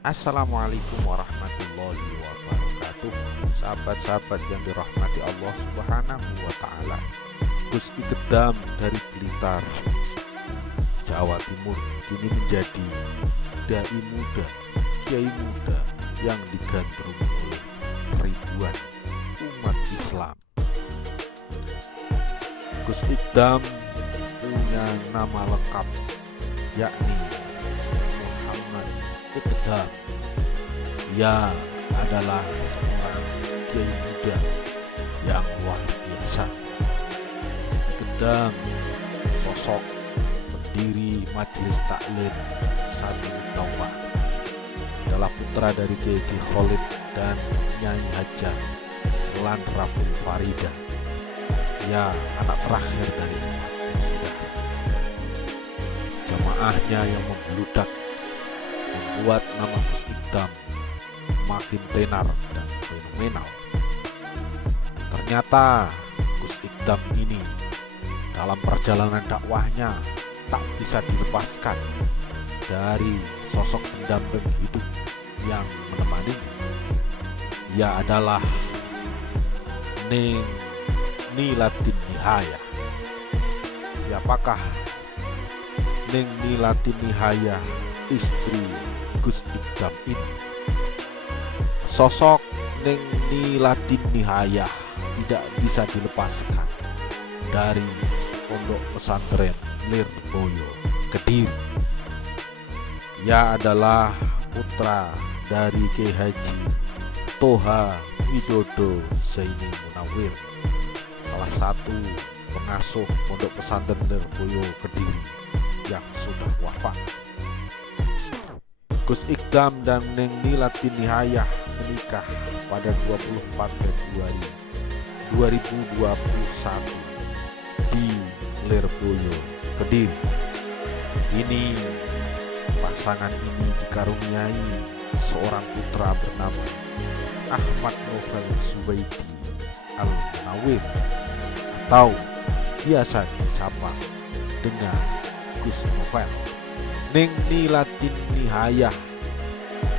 Assalamualaikum warahmatullahi wabarakatuh. Sahabat-sahabat yang dirahmati Allah Subhanahu wa Ta'ala, Gus Ikdam dari Blitar, Jawa Timur, kini menjadi dai muda, kiai muda yang digandrungi oleh ribuan umat Islam. Gus Ikdam punya nama lengkap, yakni Muhammad Ikdam. Ia adalah seorang kiai muda yang luar biasa. Ikdam sosok pendiri Majelis Taklim Sabil Tauhid, adalah putra dari Kiai Haji Khalid dan Nyai Hajah Lan Raful Farida. Ia anak terakhir dari umat yang sudah. Jamaahnya yang membludak membuat nama Gus Ikdam makin tenar dan fenomenal. Ternyata Gus Ikdam ini dalam perjalanan dakwahnya tak bisa dilepaskan dari sosok pendamping hidup yang menemaninya. Ia adalah Neng Nilatin Nihaya. Siapakah Neng Nilatin Nihaya, istri Gus Ikdam ini? Sosok Neng Nilatin Nihaya tidak bisa dilepaskan dari pondok pesantren Lirboyo, Kediri. Ia adalah putra dari Kiai Haji Toha Widodo Zaini Munawir, salah satu pengasuh pondok pesantren Lirboyo, Kediri yang sudah wafat. Gus Ikdam dan Neng Nilatin Nihaya menikah pada 24 Februari 2021 di Lirboyo, Kediri. Ini pasangan ini dikaruniai seorang putra bernama Ahmad Novel Zubaidi Al-Munawir, atau biasa disapa dengan Gus Novel. Neng Nilatin Nihaya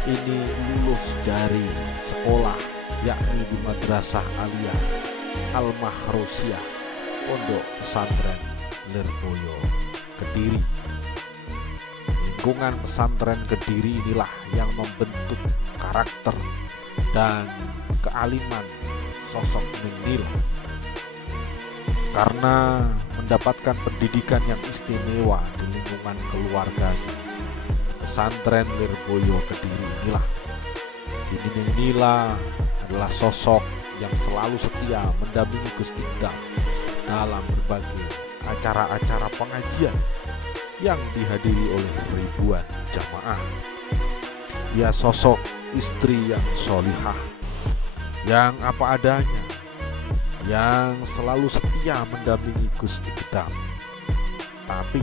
ini lulus dari sekolah, yakni di Madrasah Aliyah Al-Mahrosiyah, pondok pesantren Lirboyo, Kediri. Lingkungan pesantren Kediri inilah yang membentuk karakter dan kealiman sosok Neng Nila. Karena mendapatkan pendidikan yang istimewa di lingkungan keluarganya, pesantren Lirboyo Kediri inilah Neng Nila adalah sosok yang selalu setia mendampingi Gus Ikdam dalam berbagai acara-acara pengajian yang dihadiri oleh ribuan jamaah. Ia sosok istri yang solihah, yang apa adanya, yang selalu setia mendampingi Gus Ikdam. Tapi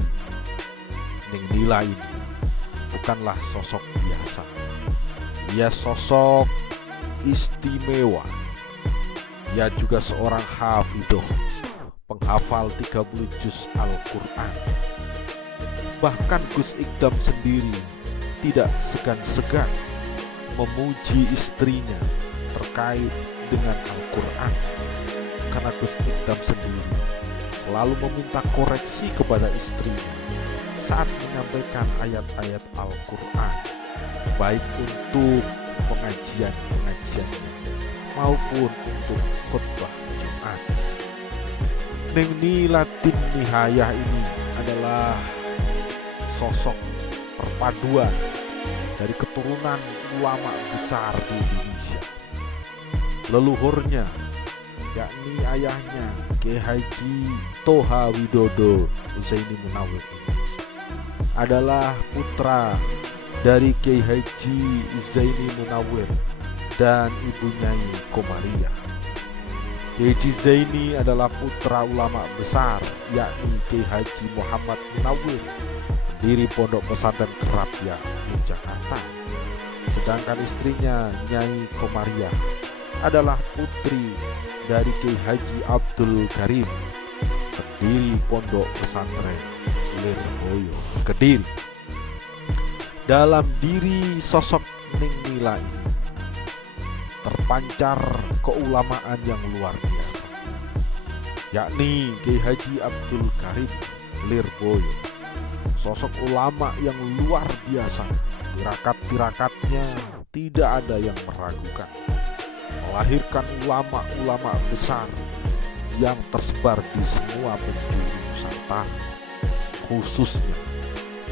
Neng Nila ini bukanlah sosok biasa. Ia sosok istimewa. Ia juga seorang hafidhoh, penghafal 30 juz Al-Quran. Bahkan Gus Ikdam sendiri tidak segan-segan memuji istrinya terkait dengan Al-Quran, karena Gus Ikdam sendiri selalu meminta koreksi kepada istrinya saat menyampaikan ayat-ayat Al-Quran, baik untuk pengajian-pengajiannya maupun untuk khutbah Jumat. Neng Nilatin Nihaya ini adalah sosok perpaduan dari keturunan ulama besar di Indonesia. Leluhurnya, yakni ayahnya Kiai Haji Toha Widodo Zaini Munawir ini adalah putra dari Kiai Haji Zaini Munawir dan ibu Nyai Komariah. Kiai Haji Zaini adalah putra ulama besar, yakni Kiai Haji Muhammad Munawir, pendiri pondok pesantren Kerapiah, Jakarta. Sedangkan istrinya Nyai Komariah adalah putri dari Kiai Haji Abdul Karim, pendiri pondok pesantren Lirboyo, Kediri. Dalam diri sosok Ning Nila ini terpancar keulamaan yang luar biasa, yakni Kiai Haji Abdul Karim Lirboyo, sosok ulama yang luar biasa. Tirakat-tirakatnya tidak ada yang meragukan, melahirkan ulama-ulama besar yang tersebar di semua penjuru Nusantara, khususnya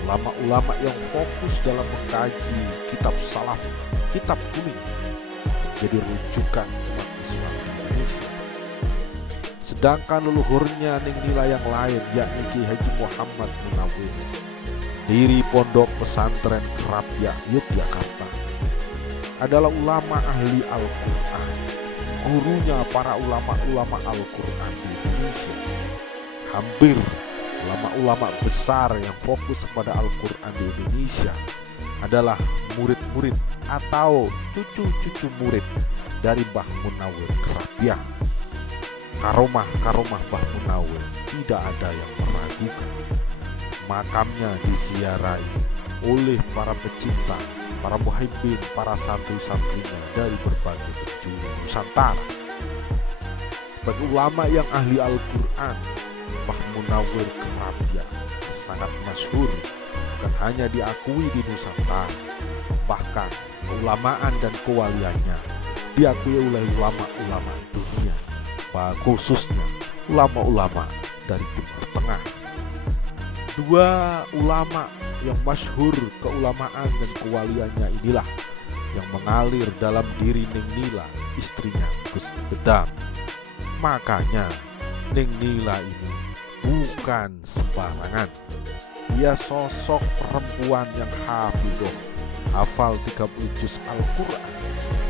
ulama-ulama yang fokus dalam mengkaji kitab salaf, kitab kuning, menjadi rujukan umat Islam di Indonesia. Sedangkan leluhurnya Ning Nila yang lain, yakni Kiai Haji Muhammad Munawwir, pendiri Pondok Pesantren Krapyak Yogyakarta, adalah ulama ahli Al-Quran, gurunya para ulama-ulama Al-Quran di Indonesia. Hampir ulama-ulama besar yang fokus kepada Al-Quran di Indonesia adalah murid-murid atau cucu-cucu murid dari Mbah Munawwir Krapyak. Karomah Mbah Munawwir tidak ada yang meragukan. Makamnya diziarahi oleh para pecinta, para muhibbin, para santri-santrinya dari berbagai penjuru Nusantara. Bagi ulama yang ahli Al-Quran, Mbah Munawwir Krapyak sangat masyhur, bukan hanya diakui di Nusantara, bahkan keulamaan dan kewaliannya diakui oleh ulama-ulama dunia, khususnya ulama-ulama dari Timur Tengah. Dua ulama yang masyhur keulamaan dan kewaliannya inilah yang mengalir dalam diri Ning Nila, istrinya Gus Bedam. Makanya Ning Nila ini bukan sembarangan. Dia sosok perempuan yang hafidhoh, hafal 30 juz Al-Quran.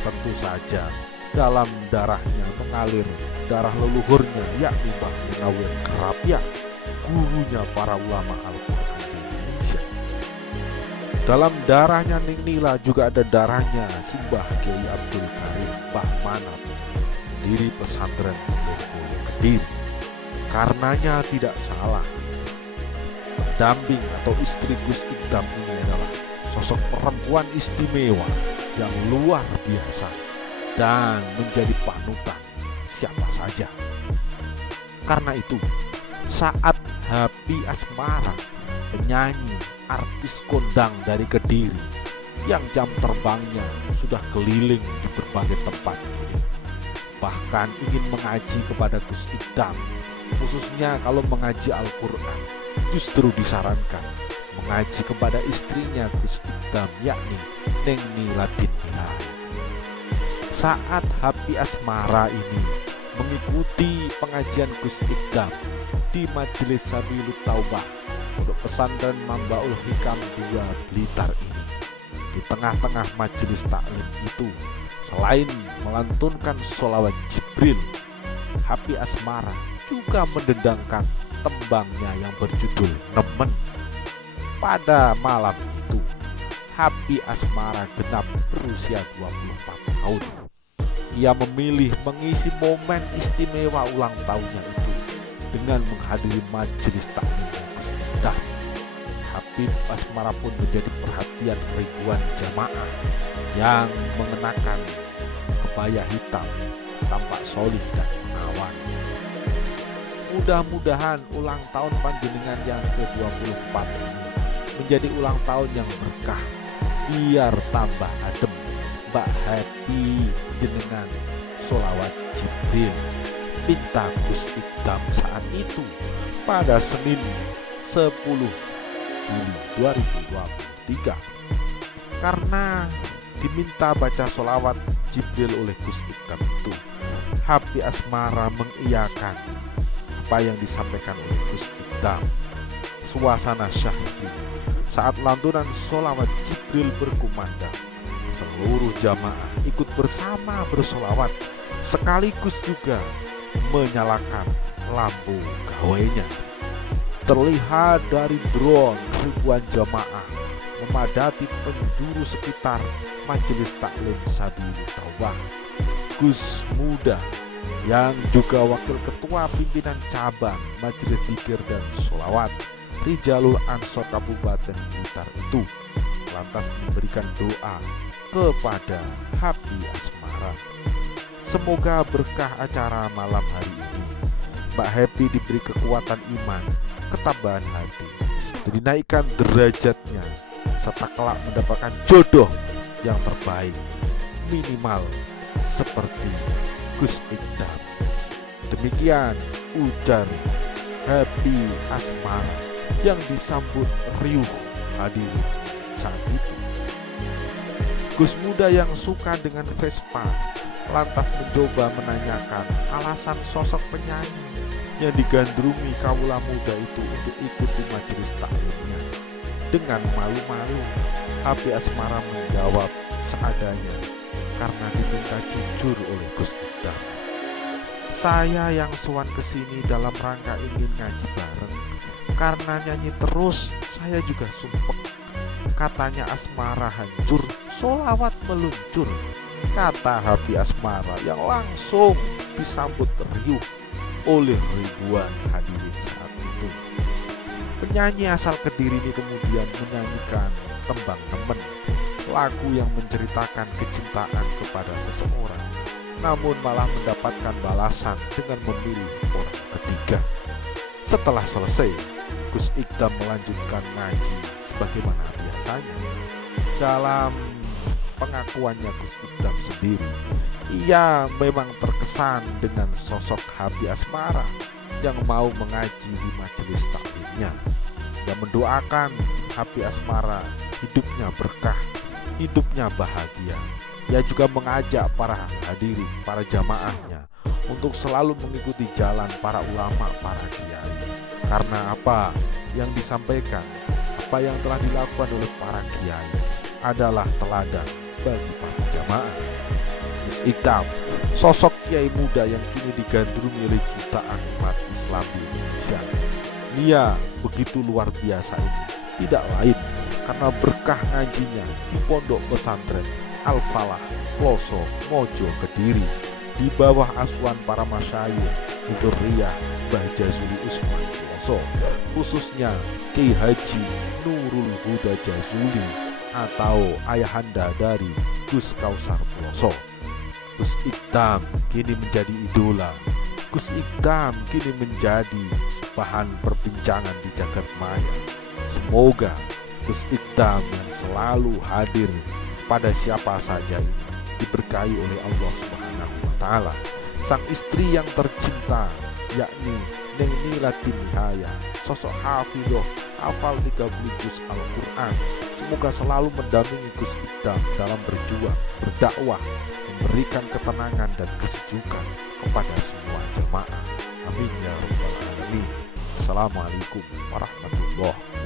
Tentu saja dalam darahnya mengalir darah leluhurnya, yakni Mbah Munawwir Krapyak, gurunya para ulama Al-Quran di Indonesia. Dalam darahnya Ning Nila juga ada darahnya si Mbah Kiai Abdul Karim Mbah Manap, pendiri pesantren Lirboyo Kediri. Karenanya tidak salah, pendamping atau istri Gus Idam ini adalah sosok perempuan istimewa yang luar biasa dan menjadi panutan siapa saja. Karena itu, saat Happy Asmara, penyanyi artis kondang dari Kediri yang jam terbangnya sudah keliling di berbagai tempat ini, bahkan ingin mengaji kepada Gus Idam, khususnya kalau mengaji Al-Quran, justru disarankan mengaji kepada istrinya Gus Idam, yakni Ning Nila Dinha. Saat Happy Asmara ini mengikuti pengajian Gus Idam di Majelis Sabilut Taubah, Pondok Pesantren Mambaul Hikam 2 Blitar ini, di tengah-tengah majelis taklim itu, selain melantunkan sholawat Jibril, Happy Asmara juga mendendangkan tembangnya yang berjudul Nemen. Pada malam itu, Happy Asmara genap berusia 24 tahun. Ia memilih mengisi momen istimewa ulang tahunnya itu dengan menghadiri majelis taklim Gus Idam. Happy Asmara pun menjadi perhatian ribuan jamaah yang mengenakan kebaya hitam, tampak solih dan menawan. Mudah-mudahan ulang tahun panjenengan yang ke-24 ini menjadi ulang tahun yang berkah, biar tambah adem. Mbak Happy jenengan sholawat Jibril, pinta Gus Idam saat itu pada Senin 10 Juli 2023. Karena diminta baca sholawat Jibril oleh Gus Idam itu, Happy Asmara mengiyakan apa yang disampaikan oleh Gus Idam. Suasana syahdu saat lantunan sholawat Jibril berkumandang, seluruh jamaah ikut bersama bersolawat, sekaligus juga menyalakan lampu gawainya. Terlihat dari drone ribuan jamaah memadati penjuru sekitar majelis taklim Sabilut Taubah. Gus Muda yang juga wakil ketua pimpinan cabang Majelis Dzikir dan Sholawat Rijalul Ansor Kabupaten Blitar itu lantas memberikan doa kepada Happy Asmara. Semoga berkah acara malam hari ini Mbak Happy diberi kekuatan iman, ketabahan hati, dan dinaikkan derajatnya, serta kelak mendapatkan jodoh yang terbaik, minimal seperti Gus Ikdam. Demikian ujar Happy Asmara yang disambut riuh hadirin saat itu. Gus muda yang suka dengan Vespa lantas mencoba menanyakan alasan sosok penyanyi yang digandrungi kaula muda itu untuk ikut di majelis taklimnya. Dengan malu-malu, Happy Asmara menjawab seadanya karena diminta jujur oleh Gus Ikdam. Saya yang sowan kesini dalam rangka ingin ngaji bareng. Karena nyanyi terus, saya juga sumpek. Katanya Asmara hancur, solawat meluncur. Kata Happy Asmara yang langsung disambut riuh oleh ribuan hadirin saat itu. Penyanyi asal Kediri ini kemudian menyanyikan Tembang Nemen, lagu yang menceritakan kecintaan kepada seseorang, namun malah mendapatkan balasan dengan memilih orang ketiga. Setelah selesai, Gus Ikdam melanjutkan ngaji sebagaimana biasanya. Dalam pengakuannya Gus Ikdam sendiri, ia memang terkesan dengan sosok Happy Asmara yang mau mengaji di majelis taklimnya. Ia mendoakan Happy Asmara hidupnya berkah, hidupnya bahagia. Ia juga mengajak para hadirin, para jamaahnya untuk selalu mengikuti jalan para ulama, para kiai. Karena apa yang disampaikan, apa yang telah dilakukan oleh para kiai adalah teladan bagi para jamaah. Gus Ikdam, sosok kiai muda yang kini digandrungi oleh jutaan umat Islam di Indonesia. Dia begitu luar biasa ini tidak lain karena berkah ngajinya di pondok pesantren Al-Falah, Ploso, Mojo, Kediri, di bawah asuhan para masyayikh Dzurriyyah Mbah Jazuli Usman Ploso, khususnya Ki Haji Nurul Huda Jazuli atau ayahanda dari Gus Kausar Ploso. Gus Ikdam kini menjadi idola. Gus Ikdam kini menjadi bahan perbincangan di jagat maya. Semoga Gus Ikdam yang selalu hadir pada siapa saja ini diberkahi oleh Allah Subhanahu wa Ta'ala. Sang istri yang tercinta yakni Neng Nilatin Nihaya, sosok hafidhoh, hafal 30 juz Al-Quran. Semoga selalu mendampingi Gus Ikdam dalam berjuang, berdakwah, memberikan ketenangan dan kesejukan kepada semua jemaah. Amin ya rabbal alamin. Assalamualaikum warahmatullahi wabarakatuh.